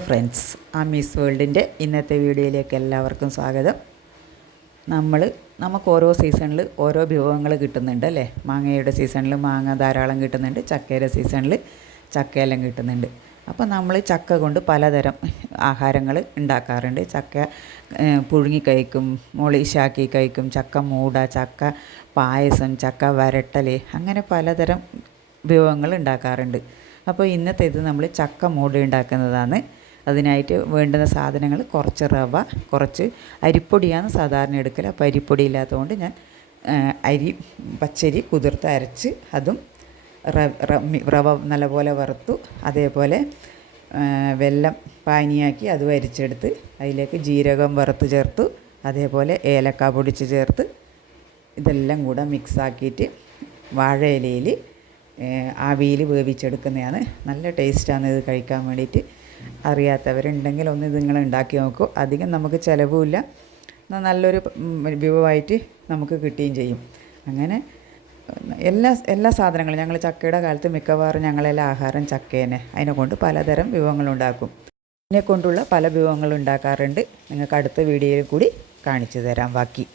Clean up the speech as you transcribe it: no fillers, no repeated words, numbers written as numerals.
Friends, Ami's വേൾഡിൻ്റെ ഇന്നത്തെ വീഡിയോയിലേക്ക് എല്ലാവർക്കും സ്വാഗതം. നമുക്ക് ഓരോ സീസണിൽ ഓരോ വിഭവങ്ങൾ കിട്ടുന്നുണ്ട് അല്ലേ. മാങ്ങയുടെ സീസണിൽ മാങ്ങ ധാരാളം കിട്ടുന്നുണ്ട്, ചക്കയുടെ സീസണിൽ ചക്കയെല്ലാം കിട്ടുന്നുണ്ട്. അപ്പോൾ നമ്മൾ ചക്ക കൊണ്ട് പലതരം ആഹാരങ്ങൾ ഉണ്ടാക്കാറുണ്ട്. ചക്ക പുഴുങ്ങി കഴിക്കും, മൊളീഷാക്കി കഴിക്കും, ചക്ക മൂട, ചക്ക പായസം, ചക്ക വരട്ടൽ, അങ്ങനെ പലതരം വിഭവങ്ങൾ ഉണ്ടാക്കാറുണ്ട്. അപ്പോൾ ഇന്നത്തെ ഇത് നമ്മൾ ചക്ക മൂട ഉണ്ടാക്കുന്നതാണ്. അതിനായിട്ട് വേണ്ടുന്ന സാധനങ്ങൾ കുറച്ച് റവ, കുറച്ച് അരിപ്പൊടിയാണ് സാധാരണ എടുക്കൽ. അപ്പോൾ അരിപ്പൊടി ഇല്ലാത്തതുകൊണ്ട് ഞാൻ പച്ചരി കുതിർത്ത് അരച്ച് അതും റവ നല്ലപോലെ വറുത്തു. അതേപോലെ വെല്ലം പാനിയാക്കി അതും അരിച്ചെടുത്ത് അതിലേക്ക് ജീരകം വറുത്ത് ചേർത്തു. അതേപോലെ ഏലക്ക പൊടിച്ച് ചേർത്ത് ഇതെല്ലാം കൂടെ മിക്സാക്കിയിട്ട് വാഴയിലയിൽ ആവിയിൽ വേവിച്ചെടുക്കുന്നതാണ്. നല്ല ടേസ്റ്റാണ് ഇത് കഴിക്കാൻ വേണ്ടിയിട്ട്. അറിയാത്തവരുണ്ടെങ്കിൽ ഒന്ന് ഇത് നിങ്ങൾ ഉണ്ടാക്കി നോക്കൂ. അധികം നമുക്ക് ചിലവുമില്ല, നല്ലൊരു വിഭവമായിട്ട് നമുക്ക് കിട്ടുകയും ചെയ്യും. അങ്ങനെ എല്ലാ സാധനങ്ങളും ഞങ്ങൾ ചക്കയുടെ കാലത്ത് മിക്കവാറും ഞങ്ങളെല്ലാം ആഹാരം ചക്കേനെ, അതിനെ കൊണ്ട് പലതരം വിഭവങ്ങളുണ്ടാക്കും. ഇതിനെ കൊണ്ടുള്ള പല വിഭവങ്ങളും ഉണ്ടാക്കാറുണ്ട്. നിങ്ങൾക്ക് അടുത്ത വീഡിയോയിൽ കൂടി കാണിച്ചു തരാം ബാക്കി.